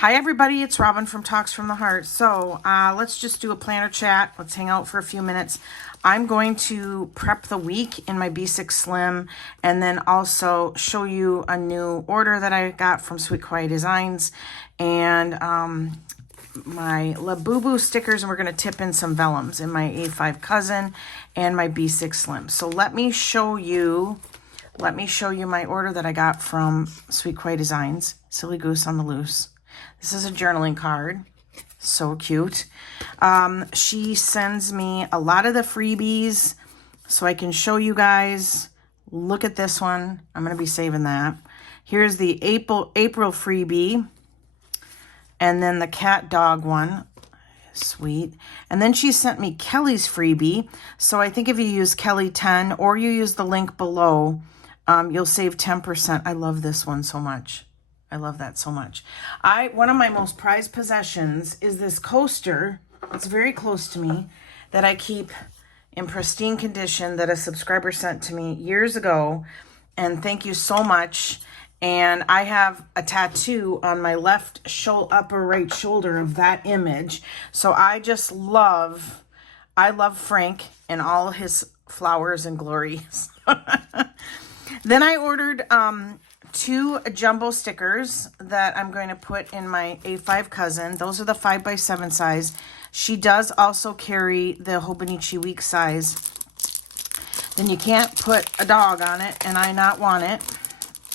Hi everybody, it's Robin from Talks from the Heart. So let's just do a planner chat. Let's hang out for a few minutes. I'm going to prep the week in my B6 Slim and then also show you a new order that I got from Sweet Kawaii Designs and my Labubu stickers, and we're going to tip in some vellums in my A5 Cousin and my B6 Slim. So let me show you my order that I got from Sweet Kawaii Designs. Silly Goose on the Loose. This is a journaling card. So cute. She sends me a lot of the freebies so I can show you guys. Look at this one. I'm going to be saving that. Here's the April freebie. And then the cat dog one. Sweet. And then she sent me Kelly's freebie. So I think if you use Kelly 10 or you use the link below, you'll save 10%. I love this one so much. I love that so much. One of my most prized possessions is this coaster. It's very close to me that I keep in pristine condition that a subscriber sent to me years ago. And thank you so much. And I have a tattoo on my left upper right shoulder of that image. So I love Frank and all his flowers and glories. Then I ordered 2 jumbo stickers that I'm going to put in my A5 Cousin. Those are the 5x7 size. She does also carry the Hobonichi Week size. Then you can't put a dog on it, and I not want it.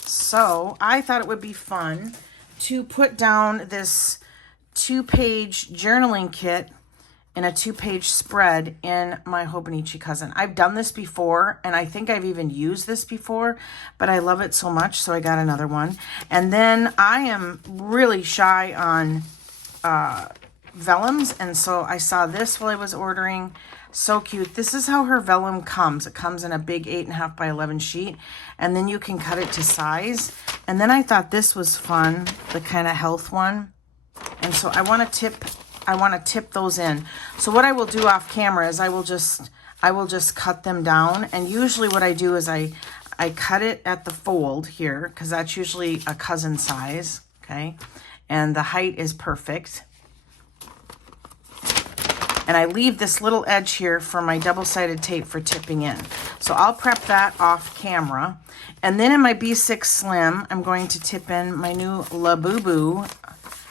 So I thought it would be fun to put down this 2-page journaling kit in a 2-page spread in my Hobonichi Cousin. I've done this before, and I think I've even used this before, but I love it so much, so I got another one. And then I am really shy on vellums, and so I saw this while I was ordering. So cute. This is how her vellum comes. It comes in a big 8.5 by 11 sheet, and then you can cut it to size. And then I thought this was fun, the kind of health one. And so I want to tip those in. So what I will do off camera is I will just cut them down. And usually what I do is I cut it at the fold here, because that's usually a cousin size, okay? And the height is perfect. And I leave this little edge here for my double-sided tape for tipping in. So I'll prep that off camera. And then in my B6 Slim, I'm going to tip in my new Labubu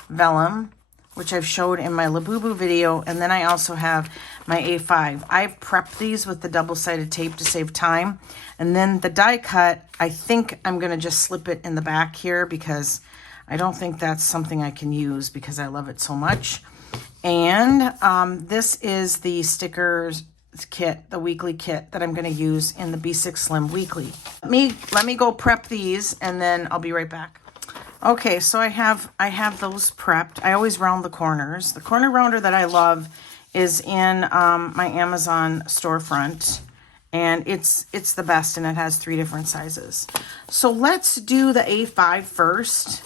vellum, which I've showed in my Labubu video. And then I also have my A5. I've prepped these with the double-sided tape to save time. And then the die cut, I think I'm going to just slip it in the back here because I don't think that's something I can use because I love it so much. And this is the stickers kit, the weekly kit that I'm going to use in the B6 Slim weekly. Let me go prep these and then I'll be right back. Okay, so I have those prepped. I always round the corners. The corner rounder that I love is in my Amazon storefront, and it's the best, and it has 3 different sizes. So let's do the A5 first.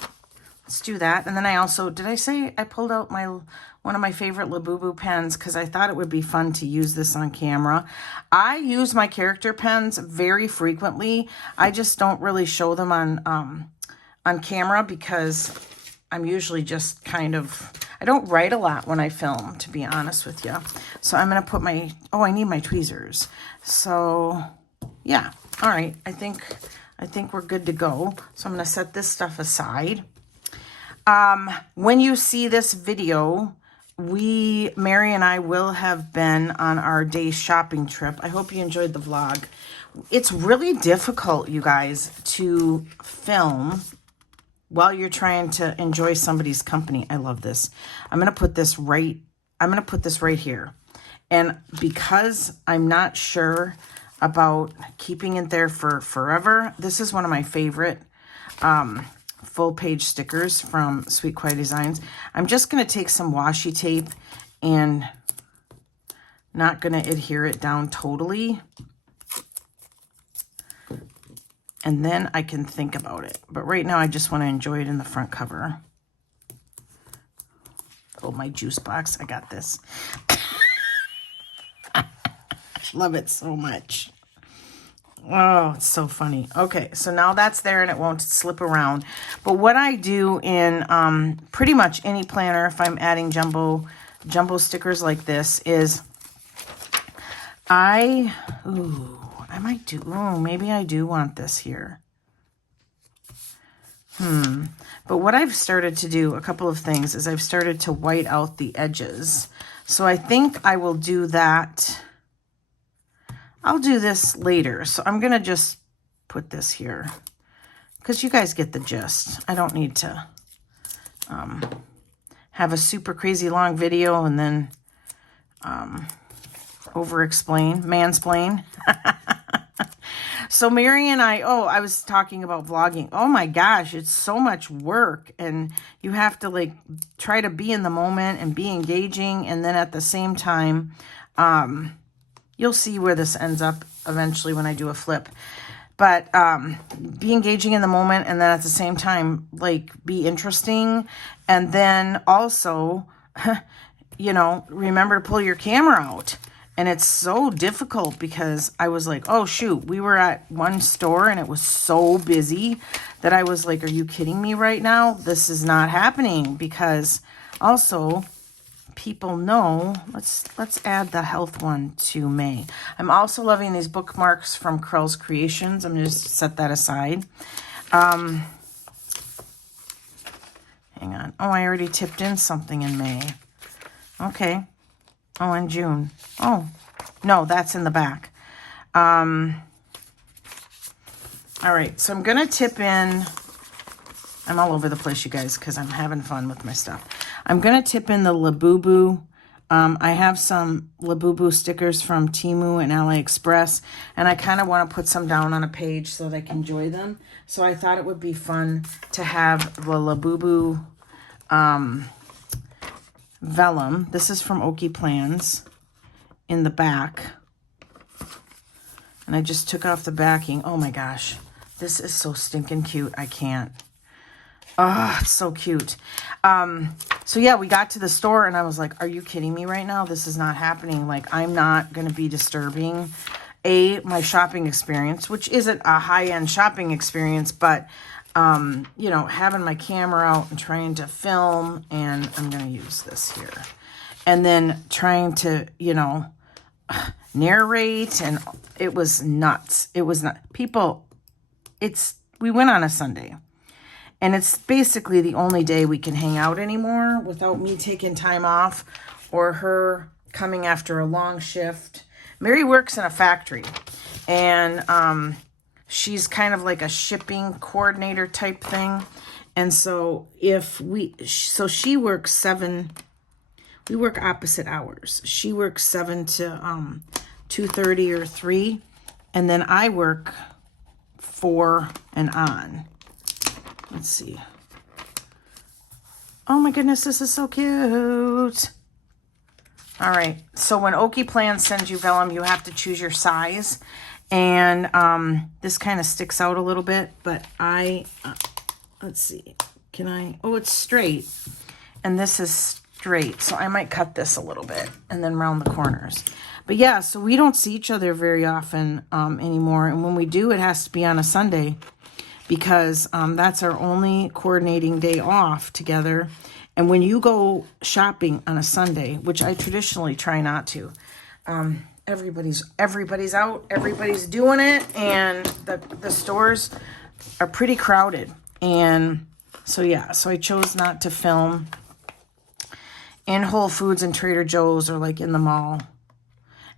Let's do that. And then I also, did I say I pulled out one of my favorite Labubu pens because I thought it would be fun to use this on camera. I use my character pens very frequently. I just don't really show them on camera because I'm usually just I don't write a lot when I film, to be honest with you. So I'm going to put I need my tweezers. So yeah, all right. I think we're good to go. So I'm going to set this stuff aside. When you see this video, Mary and I will have been on our day shopping trip. I hope you enjoyed the vlog. It's really difficult, you guys, to film while you're trying to enjoy somebody's company. I love this. I'm going to put this right here. And because I'm not sure about keeping it there for forever, this is one of my favorite full page stickers from Sweet Kawaii Designs. I'm just going to take some washi tape and not going to adhere it down totally. And then I can think about it. But right now I just want to enjoy it in the front cover. Oh, my juice box. I got this. Love it so much. Oh, it's so funny. Okay, so now that's there and it won't slip around. But what I do in pretty much any planner, if I'm adding jumbo stickers like this, is maybe I do want this here. But what I've started to do, a couple of things, is I've started to white out the edges. So I think I will do that. I'll do this later. So I'm going to just put this here because you guys get the gist. I don't need to have a super crazy long video and then mansplain. So Mary and I was talking about vlogging. Oh my gosh, it's so much work, and you have to like try to be in the moment and be engaging, and then at the same time, you'll see where this ends up eventually when I do a flip. But be engaging in the moment, and then at the same time, like, be interesting. And then also, remember to pull your camera out. And it's so difficult because I was like, oh, shoot, we were at one store and it was so busy that I was like, are you kidding me right now? This is not happening. Because also, people know, let's add the health one to May. I'm also loving these bookmarks from Krels Creations. I'm going to just set that aside. Hang on. Oh, I already tipped in something in May. Okay. Oh, in June. Oh, no, that's in the back. All right, so I'm going to tip in. I'm all over the place, you guys, because I'm having fun with my stuff. I'm going to tip in the Labubu. I have some Labubu stickers from Temu and AliExpress, and I kind of want to put some down on a page so they can enjoy them. So I thought it would be fun to have the Labubu vellum. This is from Okie Plans in the back. And I just took off the backing. Oh my gosh. This is so stinking cute. I can't. Oh, it's so cute. So yeah, we got to the store and I was like, are you kidding me right now? This is not happening. Like, I'm not going to be disturbing my shopping experience, which isn't a high-end shopping experience, but having my camera out and trying to film, and I'm going to use this here. And then trying to, narrate, and it was nuts. It was not, we went on a Sunday, and it's basically the only day we can hang out anymore without me taking time off or her coming after a long shift. Mary works in a factory, and, she's kind of like a shipping coordinator type thing. And so she works we work opposite hours. She works 7 to 2:30 or 3. And then I work 4 and on. Let's see. Oh my goodness, this is so cute. All right. So when Okie Plans sends you vellum, you have to choose your size. And this kind of sticks out a little bit, but let's see, oh, it's straight, and this is straight, so I might cut this a little bit and then round the corners. But yeah, so we don't see each other very often anymore, and when we do, it has to be on a Sunday, because that's our only coordinating day off together. And when you go shopping on a Sunday, which I traditionally try not to, everybody's out, everybody's doing it, and the stores are pretty crowded. And so yeah, so I chose not to film in Whole Foods and Trader Joe's or like in the mall.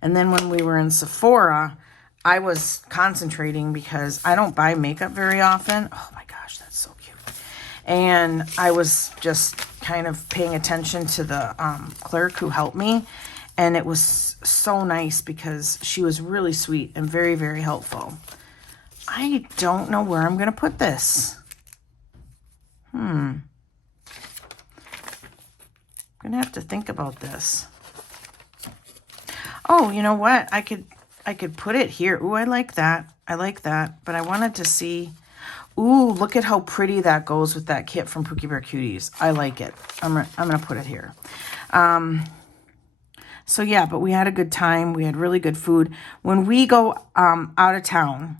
And then when we were in Sephora, I was concentrating because I don't buy makeup very often. Oh my gosh, that's so cute. And I was just kind of paying attention to the clerk who helped me. And it was so nice because she was really sweet and very, very helpful. I don't know where I'm going to put this. I'm going to have to think about this. Oh, you know what? I could put it here. Ooh, I like that. I like that. But I wanted to see. Ooh, look at how pretty that goes with that kit from Pookie Bear Cuties. I like it. I'm going to put it here. So yeah, but we had a good time. We had really good food. When we go out of town,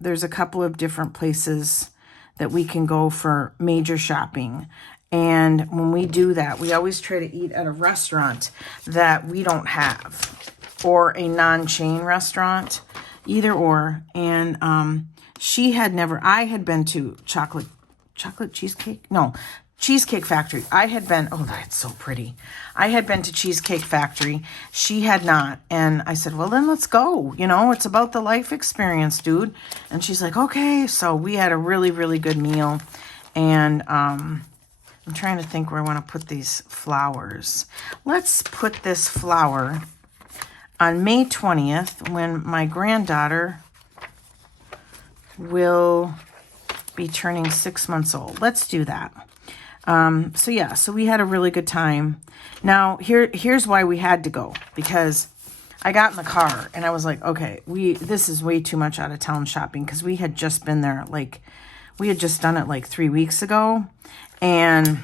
there's a couple of different places that we can go for major shopping. And when we do that, we always try to eat at a restaurant that we don't have, or a non-chain restaurant, either or. And I had been to chocolate cheesecake? No, Cheesecake Factory. I had been, oh, that's so pretty. I had been to Cheesecake Factory. She had not. And I said, well, then let's go. You know, it's about the life experience, dude. And she's like, okay. So we had a really, really good meal. And I'm trying to think where I want to put these flowers. Let's put this flower on May 20th when my granddaughter will be turning 6 months old. Let's do that. So yeah, so we had a really good time. Now here's why we had to go, because I got in the car and I was like, okay, this is way too much out of town shopping, because we had just been there, like we had just done it like 3 weeks ago. And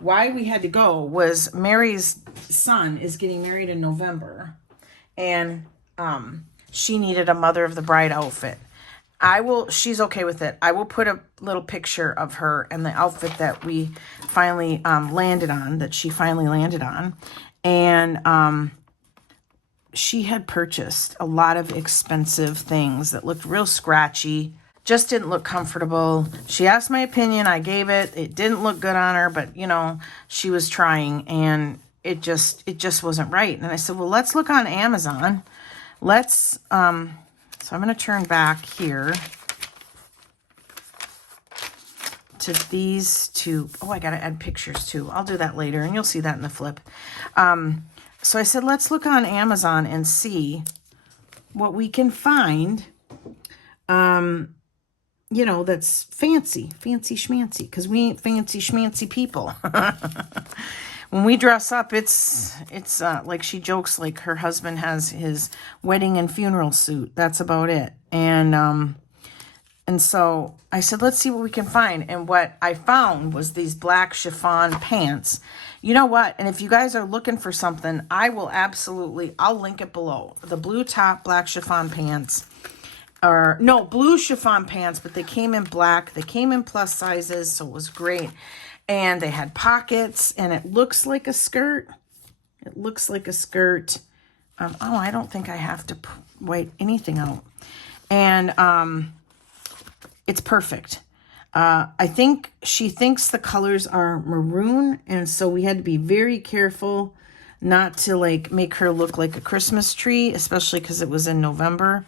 why we had to go was Mary's son is getting married in November, and she needed a mother of the bride outfit. She's okay with it. I will put a little picture of her and the outfit that we finally landed on, that she finally landed on. And she had purchased a lot of expensive things that looked real scratchy, just didn't look comfortable. She asked my opinion. I gave it. It didn't look good on her, but, you know, she was trying, and it just wasn't right. And I said, well, let's look on Amazon. Let's... So I'm going to turn back here to these two. Oh, I got to add pictures too. I'll do that later, and you'll see that in the flip. So I said, let's look on Amazon and see what we can find, you know, that's fancy schmancy, because we ain't fancy schmancy people. When we dress up, it's like she jokes, like her husband has his wedding and funeral suit. That's about it. And so I said, let's see what we can find. And what I found was these black chiffon pants. You know what? And if you guys are looking for something, I'll link it below. The blue top, black chiffon pants. Blue chiffon pants, but they came in black. They came in plus sizes, so it was great. And they had pockets, and it looks like a skirt. It looks like a skirt. I don't think I have to white anything out. And it's perfect. I think she thinks the colors are maroon, and so we had to be very careful not to like make her look like a Christmas tree, especially because it was in November.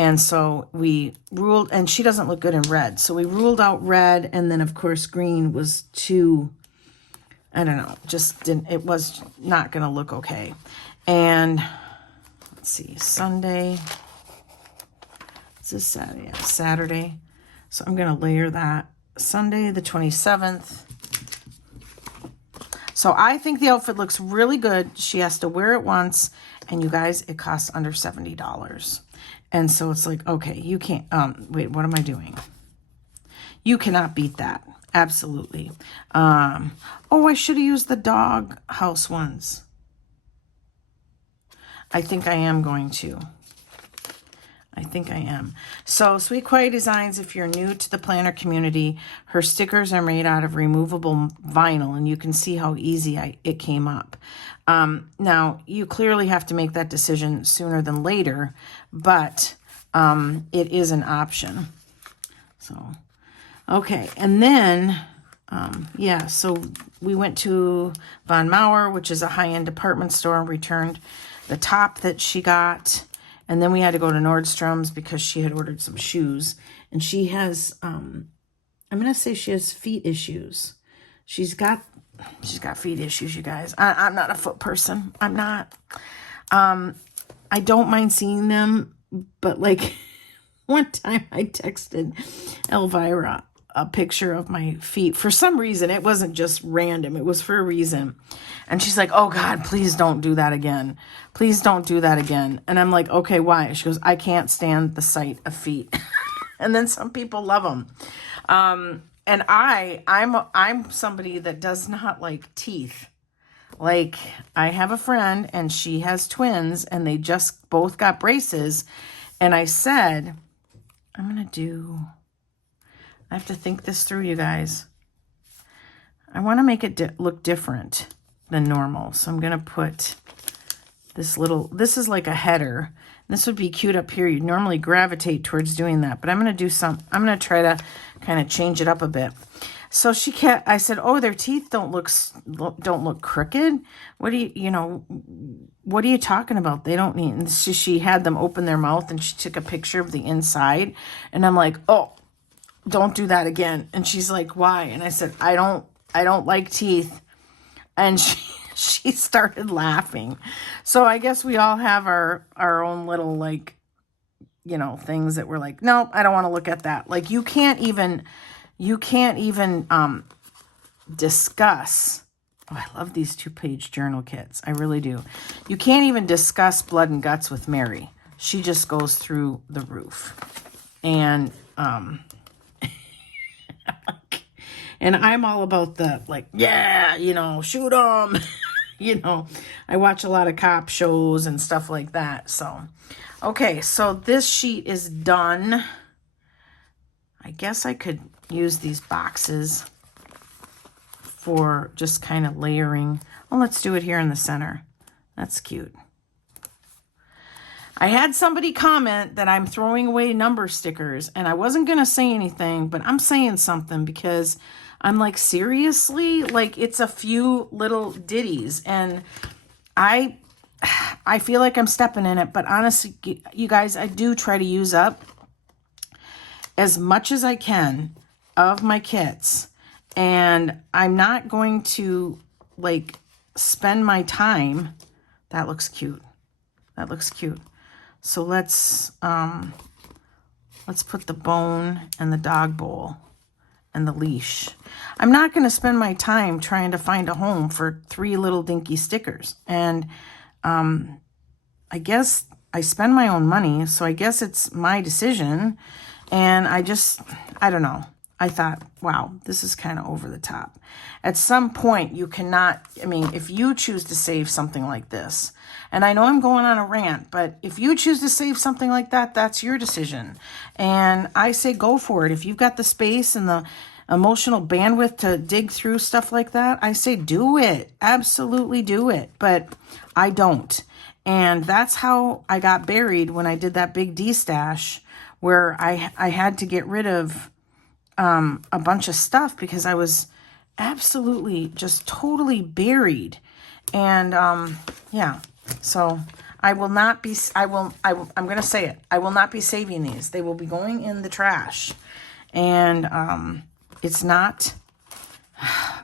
And so we ruled, and she doesn't look good in red. So we ruled out red, and then of course green was too, I don't know, it was not going to look okay. And let's see, Sunday, is this Saturday? Yeah, Saturday. So I'm going to layer that. Sunday the 27th. So I think the outfit looks really good. She has to wear it once, and you guys, it costs under $70. And so it's like, okay, you can't, wait, what am I doing? You cannot beat that. Absolutely. Oh, I should have used the dog house ones. I think I am going to. I think I am. So Sweet Quiet Designs, if you're new to the planner community, her stickers are made out of removable vinyl, and you can see how easy it came up. Now, you clearly have to make that decision sooner than later, but it is an option. So, okay. And then, so we went to Von Maur, which is a high-end department store, and returned the top that she got. And then we had to go to Nordstrom's because she had ordered some shoes. And she has, I'm going to say she has feet issues. She's got feet issues, you guys. I'm not a foot person. I'm not. I don't mind seeing them. But like one time I texted Elvira a picture of my feet. For some reason, it wasn't just random. It was for a reason. And she's like, oh God, please don't do that again. Please don't do that again. And I'm like, okay, why? She goes, I can't stand the sight of feet. And then some people love them. And I'm somebody that does not like teeth. Like, I have a friend and she has twins and they just both got braces. And I said, I have to think this through, you guys. I want to make it look different than normal. So I'm going to put this is like a header. This would be cute up here. You'd normally gravitate towards doing that, but I'm going to try to kind of change it up a bit. So I said, oh, their teeth don't look crooked. What are you talking about? They don't need, and she had them open their mouth and she took a picture of the inside. And I'm like, oh, don't do that again. And she's like, why? And I said, I don't like teeth. And she started laughing. So I guess we all have our own little, like, things that we're like, nope, I don't want to look at that. Like, you can't even discuss. Oh, I love these 2-page journal kits. I really do. You can't even discuss blood and guts with Mary. She just goes through the roof. And, and I'm all about the, like, yeah, shoot them. I watch a lot of cop shows and stuff like that. So, okay, so this sheet is done. I guess I could use these boxes for just kind of layering. Oh, let's do it here in the center. That's cute. I had somebody comment that I'm throwing away number stickers, and I wasn't going to say anything, but I'm saying something because I'm like, seriously? Like, it's a few little ditties, and I feel like I'm stepping in it, but honestly, you guys, I do try to use up as much as I can of my kits, and I'm not going to, like, spend my time. That looks cute. That looks cute. So let's put the bone and the dog bowl and the leash. I'm not going to spend my time trying to find a home for 3 little dinky stickers. And I guess I spend my own money, so I guess it's my decision. And I don't know. I thought, wow, this is kind of over the top. At some point, you cannot, if you choose to save something like this, and I know I'm going on a rant, but if you choose to save something like that, that's your decision. And I say go for it. If you've got the space and the emotional bandwidth to dig through stuff like that, I say do it. Absolutely do it. But I don't. And that's how I got buried when I did that big D-stash, where I had to get rid of a bunch of stuff because I was absolutely just totally buried. And yeah, so I will not be, I'm going to say it. I will not be saving these. They will be going in the trash. And it's not,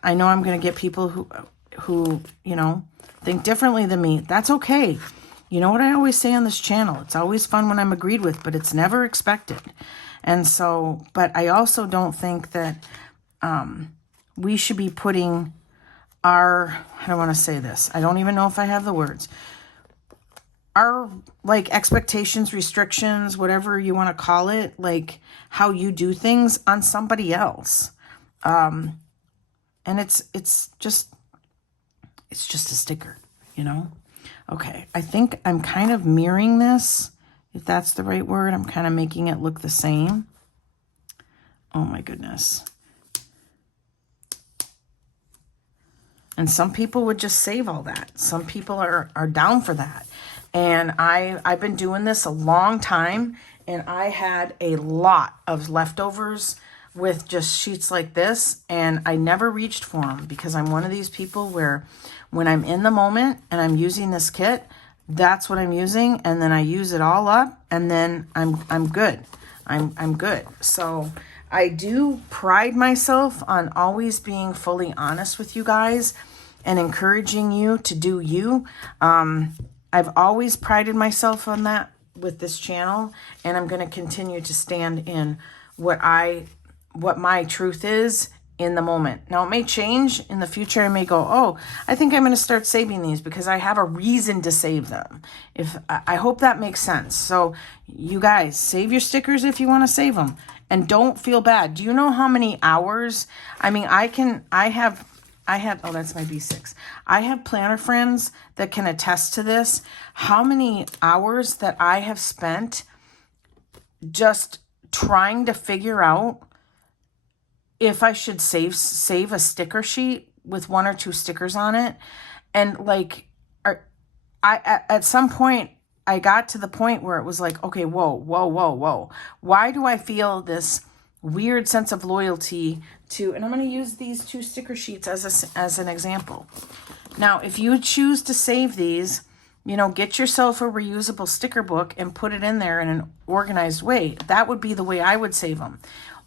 I know I'm going to get people who, think differently than me. That's okay. You know what I always say on this channel? It's always fun when I'm agreed with, but it's never expected. And so, but I also don't think that we should be putting I don't want to say this. I don't even know if I have the words. Our, like, expectations, restrictions, whatever you want to call it, like how you do things on somebody else. And it's just a sticker, Okay, I think I'm kind of mirroring this, if that's the right word. I'm kind of making it look the same. Oh my goodness. And some people would just save all that. Some people are down for that. And I've been doing this a long time, and I had a lot of leftovers with just sheets like this, and I never reached for them because I'm one of these people where when I'm in the moment and I'm using this kit, that's what I'm using, and then I use it all up, and then I'm good. I'm good. So I do pride myself on always being fully honest with you guys and encouraging you to do you. I've always prided myself on that with this channel, and I'm going to continue to stand in what my truth is in the moment. Now, it may change in the future. I may go, oh, I think I'm going to start saving these because I have a reason to save them. I hope that makes sense. So you guys, save your stickers if you want to save them, and don't feel bad. Do you know how many hours? I have oh, that's my B6. I have planner friends that can attest to this. How many hours that I have spent just trying to figure out if I should save a sticker sheet with 1 or 2 stickers on it. And like, at some point, I got to the point where it was like, okay, whoa. Why do I feel this weird sense of loyalty to, and I'm going to use these 2 sticker sheets as an example. Now, if you choose to save these, you know, get yourself a reusable sticker book and put it in there in an organized way. That would be the way I would save them.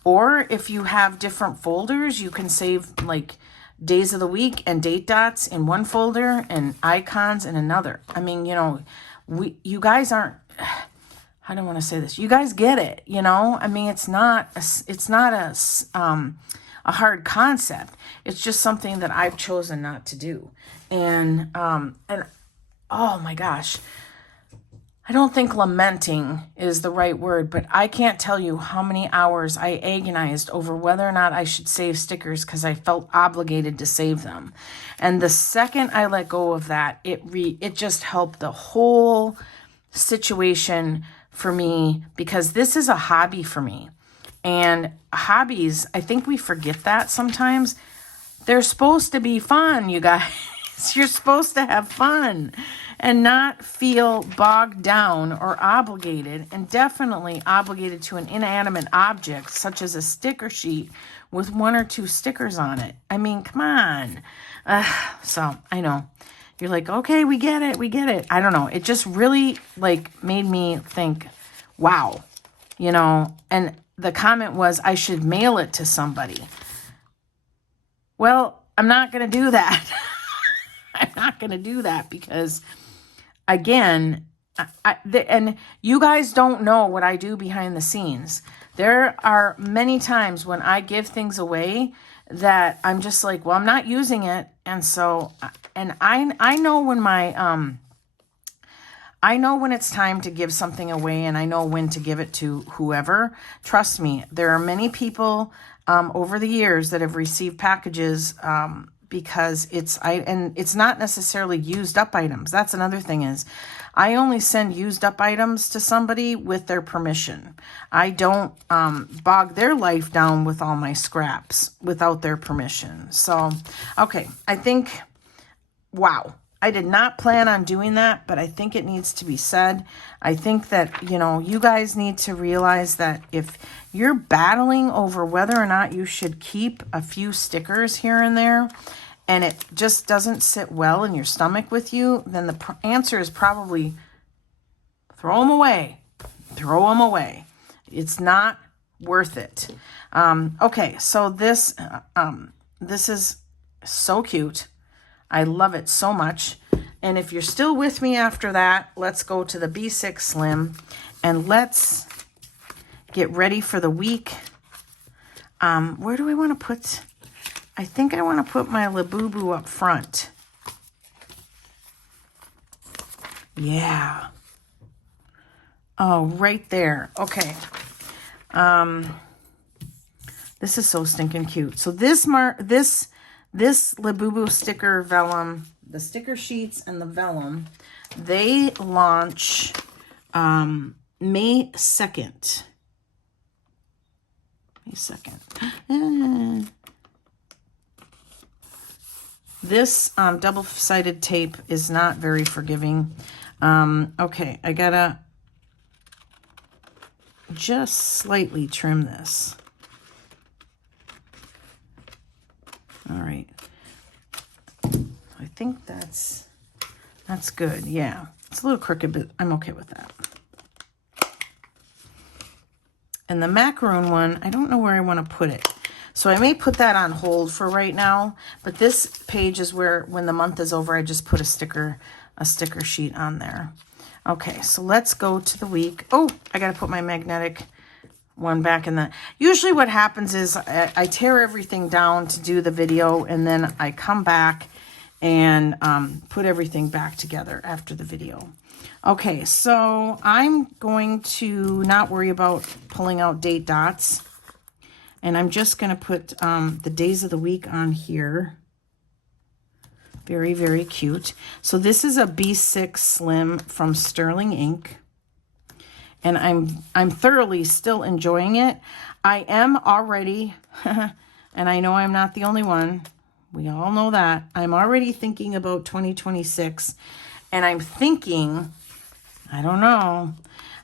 Or if you have different folders, you can save like days of the week and date dots in one folder and icons in another. I mean, you know, you guys aren't, I don't want to say this. You guys get it, you know? I mean, it's not a hard concept. It's just something that I've chosen not to do. And oh my gosh, I don't think lamenting is the right word, but I can't tell you how many hours I agonized over whether or not I should save stickers because I felt obligated to save them. And the second I let go of that, it just helped the whole situation for me, because this is a hobby for me. And hobbies, I think we forget that sometimes. They're supposed to be fun, you guys. You're supposed to have fun and not feel bogged down or obligated, and definitely obligated to an inanimate object such as a sticker sheet with 1 or 2 stickers on it. I mean, come on. So I know you're like, okay, we get it. I don't know. It just really like made me think, wow, you know, and the comment was I should mail it to somebody. Well, I'm not going to do that. I'm not going to do that because, again, and you guys don't know what I do behind the scenes. There are many times when I give things away that I'm just like, well, I'm not using it. And so, and I know when I know when it's time to give something away, and I know when to give it to whoever. Trust me, there are many people over the years that have received packages because it's not necessarily used up items. That's another thing is I only send used up items to somebody with their permission. I don't bog their life down with all my scraps without their permission. So, okay, I think, wow. I did not plan on doing that, but I think it needs to be said. I think that, you know, you guys need to realize that if you're battling over whether or not you should keep a few stickers here and there, and it just doesn't sit well in your stomach with you, then the answer is probably throw them away. Throw them away. It's not worth it. Okay, so this is so cute. I love it so much. And if you're still with me after that, let's go to the B6 Slim and let's get ready for the week. Where do I want to put? I think I want to put my Labubu up front. Yeah. Oh, right there. Okay. This is so stinking cute. So this Labubu sticker vellum, the sticker sheets and the vellum, they launch May 2nd. May 2nd. This double-sided tape is not very forgiving. Okay, I gotta just slightly trim this. All right. I think that's good. Yeah. It's a little crooked, but I'm okay with that. And the macaroon one, I don't know where I want to put it. So I may put that on hold for right now, but this page is where when the month is over, I just put a sticker sheet on there. Okay, so let's go to the week. Oh, I got to put my magnetic one back in the, usually what happens is I tear everything down to do the video, and then I come back and put everything back together after the video. Okay, so I'm going to not worry about pulling out date dots, and I'm just going to put the days of the week on here. Very, very cute. So this is a B6 Slim from Sterling Ink. And I'm thoroughly still enjoying it. I am already, and I know I'm not the only one. We all know that. I'm already thinking about 2026. And I'm thinking, I don't know,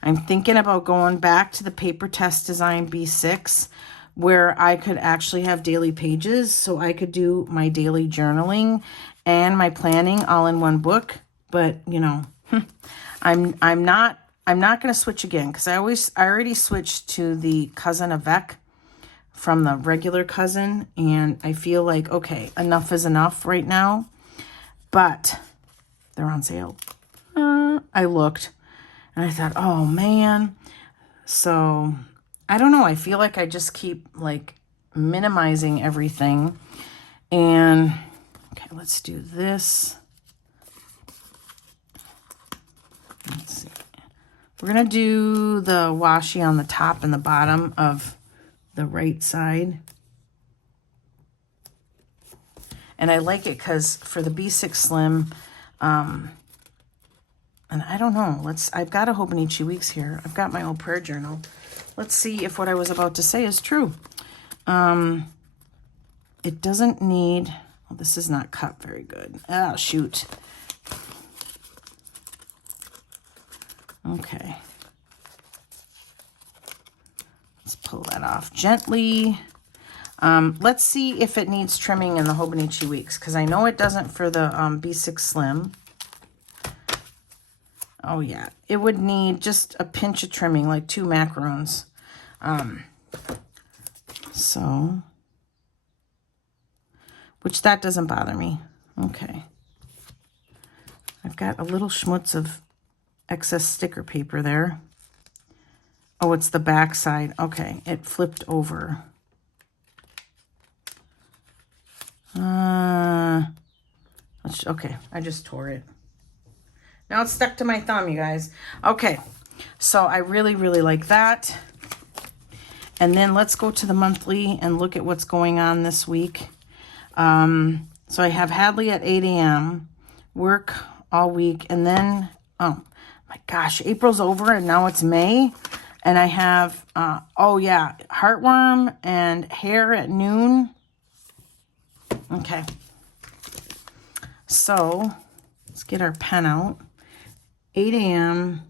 I'm thinking about going back to the Paper Test Design B6, where I could actually have daily pages, so I could do my daily journaling and my planning all in one book. But you know, I'm not going to switch again, because I already switched to the cousin Avec from the regular cousin, and I feel like, okay, enough is enough right now. But they're on sale. I looked and I thought, oh man. So I don't know. I feel like I just keep like minimizing everything. And okay, let's do this. Let's see. We're going to do the washi on the top and the bottom of the right side. And I like it because for the B6 Slim, and I don't know, I've got a Hobonichi Weeks here. I've got my old prayer journal. Let's see if what I was about to say is true. It doesn't need, well, this is not cut very good. Oh, shoot. Okay. Let's pull that off gently. Let's see if it needs trimming in the Hobonichi Weeks, because I know it doesn't for the B6 Slim. Oh yeah, it would need just a pinch of trimming, like 2 macarons. So, which that doesn't bother me. Okay. I've got a little schmutz of excess sticker paper there. Oh, it's the back side. Okay, it flipped over. Okay, I just tore it. Now it's stuck to my thumb, you guys. Okay, so I really, really like that. And then let's go to the monthly and look at what's going on this week. So I have Hadley at 8 a.m., work all week, and then, oh my gosh, April's over and now it's May. And I have, oh yeah, Heartworm and Hair at noon. Okay. So let's get our pen out. 8 a.m.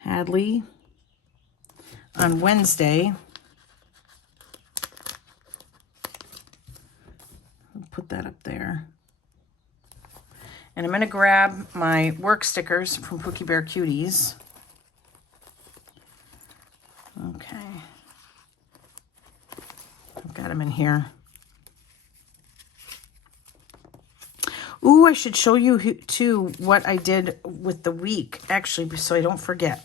Hadley on Wednesday. I'll put that up there. And I'm going to grab my work stickers from Pookie Bear Cuties. Okay. I've got them in here. Ooh, I should show you too what I did with the week, actually, so I don't forget.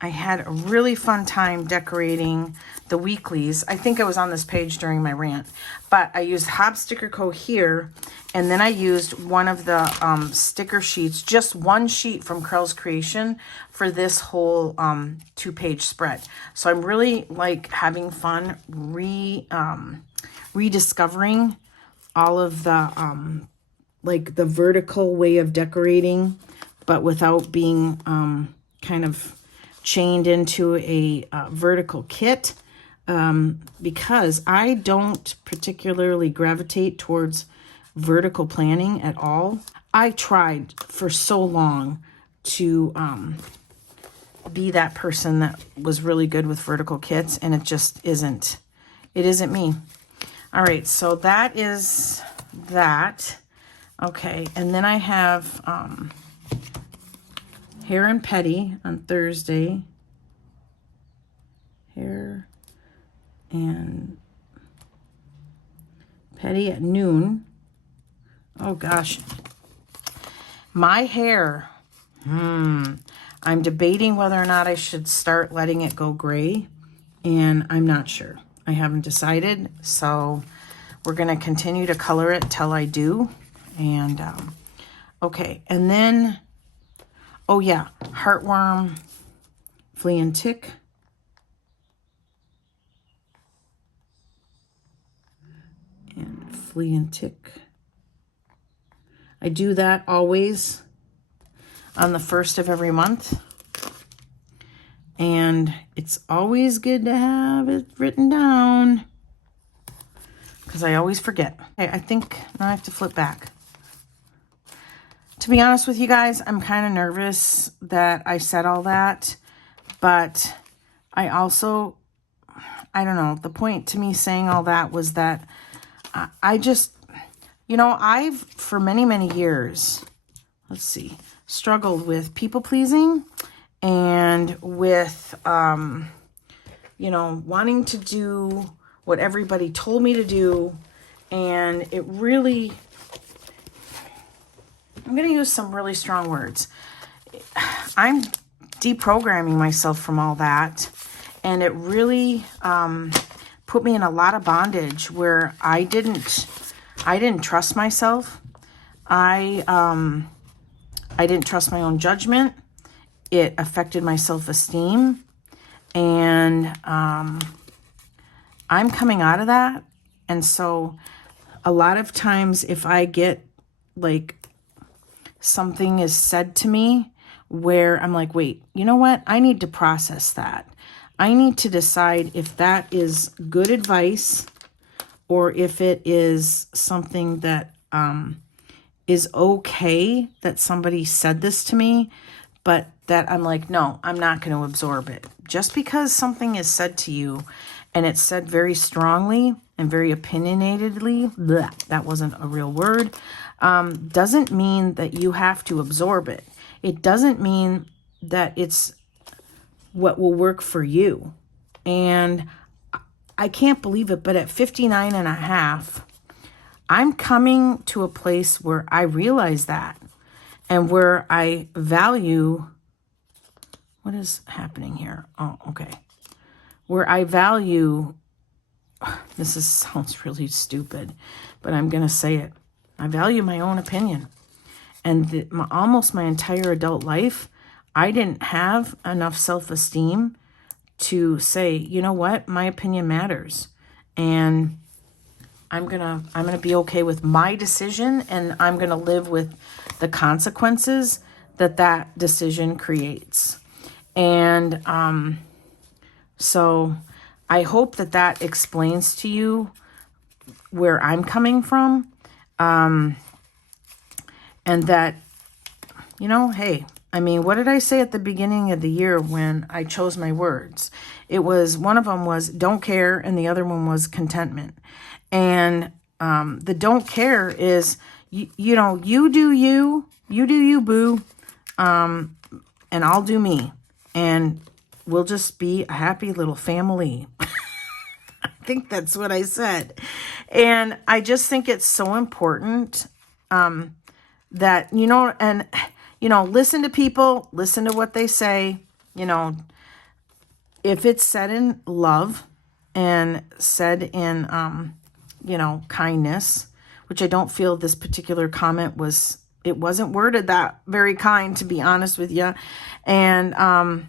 I had a really fun time decorating the weeklies. I think I was on this page during my rant, but I used Hobbs Sticker Co here, and then I used one of the sticker sheets, just one sheet from Krels Creation for this whole 2-page spread. So I'm really like having fun rediscovering all of the like the vertical way of decorating, but without being kind of chained into a vertical kit, because I don't particularly gravitate towards vertical planning at all. I tried for so long to be that person that was really good with vertical kits, and it just isn't. It isn't me. All right, so that is that. Okay, and then I have Hair and Petty on Thursday. Hair and Petty at noon. Oh gosh. My hair. I'm debating whether or not I should start letting it go gray, and I'm not sure. I haven't decided, so we're going to continue to color it till I do. And, okay, and then, oh yeah, Heartworm, Flea and Tick. flea and tick. I do that always on the 1st of every month. And it's always good to have it written down because I always forget. Okay, I think now I have to flip back. To be honest with you guys, I'm kind of nervous that I said all that, but I also, I don't know, the point to me saying all that was that I just, you know, I've, for many, many years, let's see, struggled with people pleasing and with, you know, wanting to do what everybody told me to do. And it really, I'm going to use some really strong words. I'm deprogramming myself from all that. And it really put me in a lot of bondage where I didn't trust myself. I didn't trust my own judgment. It affected my self-esteem. And I'm coming out of that. And so a lot of times if I get like something is said to me where I'm like, wait, you know what? I need to process that. I need to decide if that is good advice or if it is something that is okay that somebody said this to me, but that I'm like, no, I'm not going to absorb it. Just because something is said to you and it's said very strongly and very opinionatedly, bleh, that wasn't a real word, doesn't mean that you have to absorb it. It doesn't mean that it's what will work for you. And I can't believe it, but at 59 and a half, I'm coming to a place where I realize that and where I value, what is happening here? Oh, okay. Where I value, sounds really stupid, but I'm going to say it. I value my own opinion. And almost my entire adult life, I didn't have enough self-esteem to say, you know what, my opinion matters. And I'm gonna be okay with my decision, and I'm gonna live with the consequences that that decision creates. And so I hope that that explains to you where I'm coming from. And that, you know, hey, I mean, what did I say at the beginning of the year when I chose my words? It was, one of them was don't care, and the other one was contentment. And the don't care is, you know, you do you, boo, and I'll do me. And we'll just be a happy little family. I think that's what I said. And I just think it's so important that, you know, and, you know, listen to people, listen to what they say, you know, if it's said in love and said in, you know, kindness, which I don't feel this particular comment was, it wasn't worded that very kind, to be honest with you. And, oh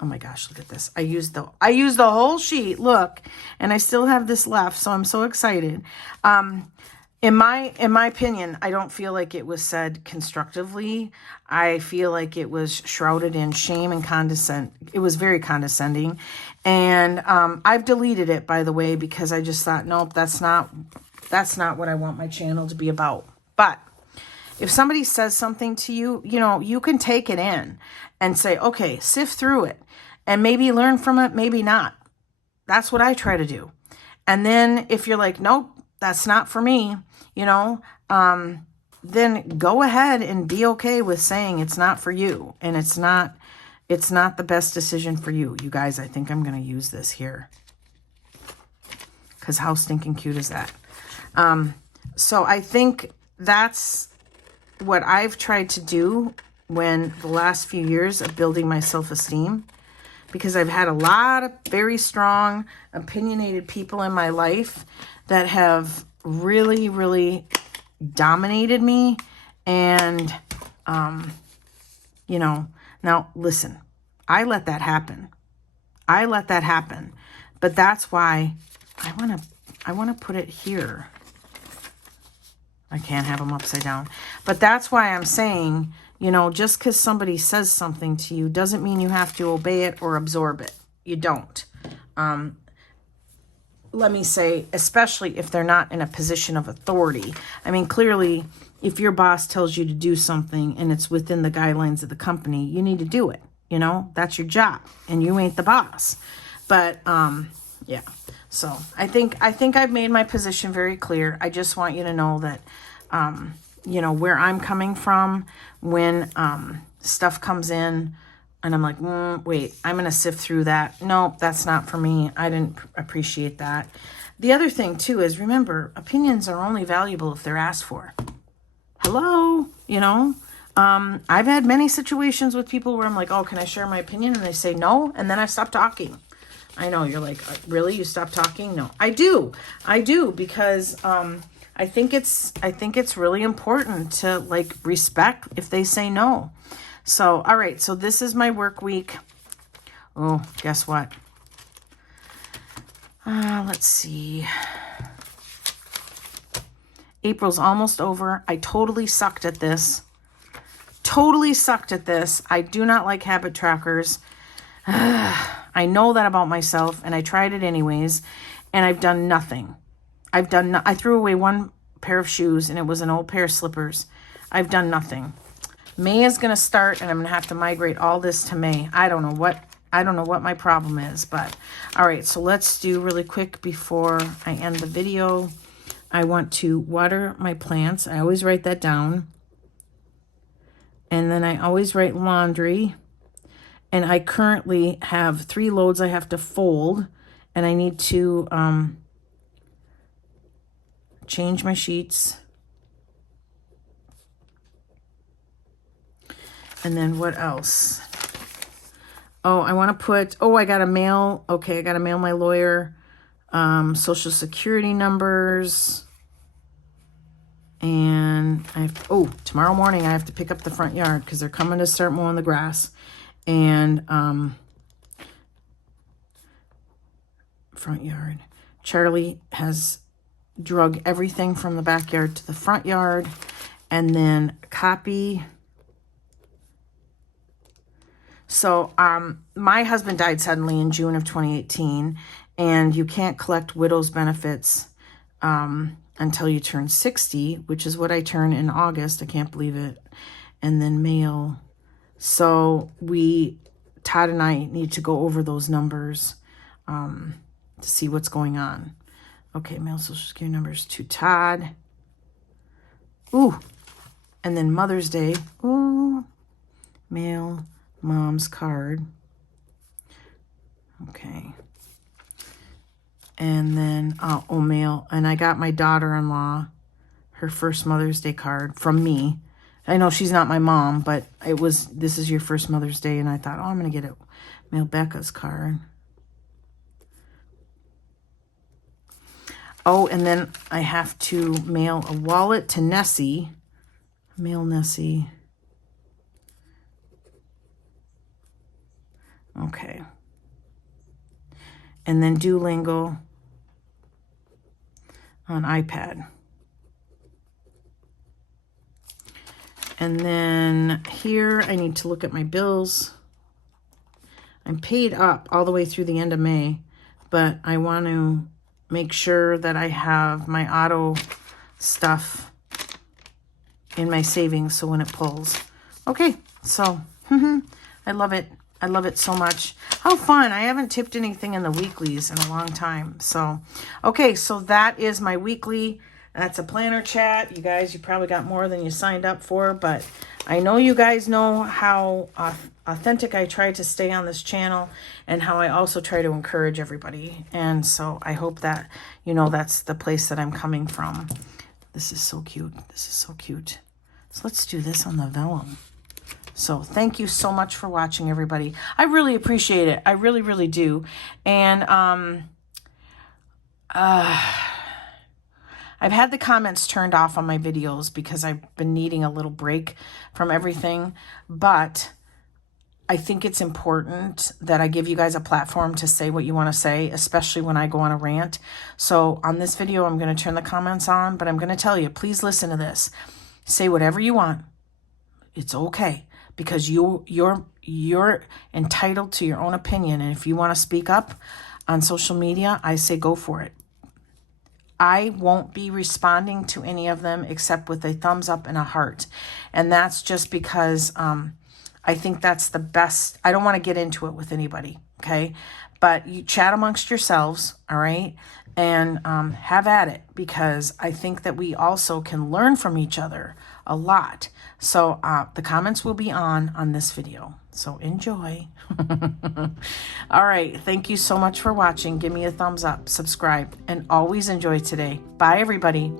my gosh, look at this. I used the whole sheet, look, and I still have this left. So I'm so excited. In my opinion, I don't feel like it was said constructively. I feel like it was shrouded in shame and it was very condescending. And I've deleted it, by the way, because I just thought, nope, that's not what I want my channel to be about. But if somebody says something to you, you know, you can take it in and say, okay, sift through it and maybe learn from it, maybe not. That's what I try to do. And then if you're like, nope, that's not for me, you know, then go ahead and be okay with saying it's not for you. And it's not the best decision for you. You guys, I think I'm going to use this here. Because how stinking cute is that? So I think that's what I've tried to do when the last few years of building my self-esteem. Because I've had a lot of very strong, opinionated people in my life that have really, really dominated me. And, you know, now listen, I let that happen. But that's why I want to put it here. I can't have them upside down. But that's why I'm saying, you know, just because somebody says something to you doesn't mean you have to obey it or absorb it. You don't. Let me say, especially if they're not in a position of authority. I mean, clearly, if your boss tells you to do something and it's within the guidelines of the company, you need to do it. You know, that's your job and you ain't the boss. But, yeah. So I think I've made my position very clear. I just want you to know that, you know, where I'm coming from when, stuff comes in and I'm like, wait, I'm going to sift through that. No, that's not for me. I didn't appreciate that. The other thing too is, remember, opinions are only valuable if they're asked for. Hello, you know, I've had many situations with people where I'm like, oh, can I share my opinion? And they say no. And then I stop talking. I know you're like, really? You stop talking? No, I do because, I think it's really important to like respect if they say no. So, all right. So this is my work week. Oh, guess what? Let's see. April's almost over. I totally sucked at this. I do not like habit trackers. I know that about myself, and I tried it anyways, and I've done nothing. I threw away one pair of shoes, and it was an old pair of slippers. I've done nothing. May is going to start, and I'm going to have to migrate all this to May. I don't know what my problem is, but all right. So let's do really quick before I end the video. I want to water my plants. I always write that down. And then I always write laundry. And I currently have 3 loads I have to fold. And I need to change my sheets. And then what else? Oh, I want to put, I got to mail. Okay, I got to mail my lawyer Social Security numbers. And tomorrow morning I have to pick up the front yard because they're coming to start mowing the grass. And front yard. Charlie has drug everything from the backyard to the front yard. And then copy. So my husband died suddenly in June of 2018. And you can't collect widow's benefits until you turn 60, which is what I turn in August. I can't believe it. And then mail. So Todd and I need to go over those numbers to see what's going on. Okay, mail Social Security numbers to Todd. Ooh, and then Mother's Day. Ooh, mail Mom's card. Okay. And then, mail. And I got my daughter-in-law her first Mother's Day card from me. I know she's not my mom, but this is your first Mother's Day. And I thought, I'm going to get it. Mail Becca's card. Oh, and then I have to mail a wallet to Nessie. Mail Nessie. Okay. And then Duolingo on iPad. And then here I need to look at my bills. I'm paid up all the way through the end of May, but I want to make sure that I have my auto stuff in my savings so when it pulls. Okay, so I love it. I love it so much. How fun. I haven't tipped anything in the weeklies in a long time. So, okay, so that is my weekly. That's a planner chat. You guys, you probably got more than you signed up for, but I know you guys know how authentic I try to stay on this channel and how I also try to encourage everybody. And so I hope that, that's the place that I'm coming from. This is so cute. This is so cute. So let's do this on the vellum. So thank you so much for watching, everybody. I really appreciate it. I really, really do. And I've had the comments turned off on my videos because I've been needing a little break from everything. But I think it's important that I give you guys a platform to say what you want to say, especially when I go on a rant. So on this video, I'm going to turn the comments on, but I'm going to tell you, please listen to this. Say whatever you want. It's okay, because you're entitled to your own opinion. And if you want to speak up on social media, I say go for it. I won't be responding to any of them except with a thumbs up and a heart. And that's just because I think that's the best. I don't want to get into it with anybody, okay? But you chat amongst yourselves, all right? And have at it, because I think that we also can learn from each other a lot. So the comments will be on this video. So enjoy. All right. Thank you so much for watching. Give me a thumbs up, subscribe, and always enjoy today. Bye, everybody.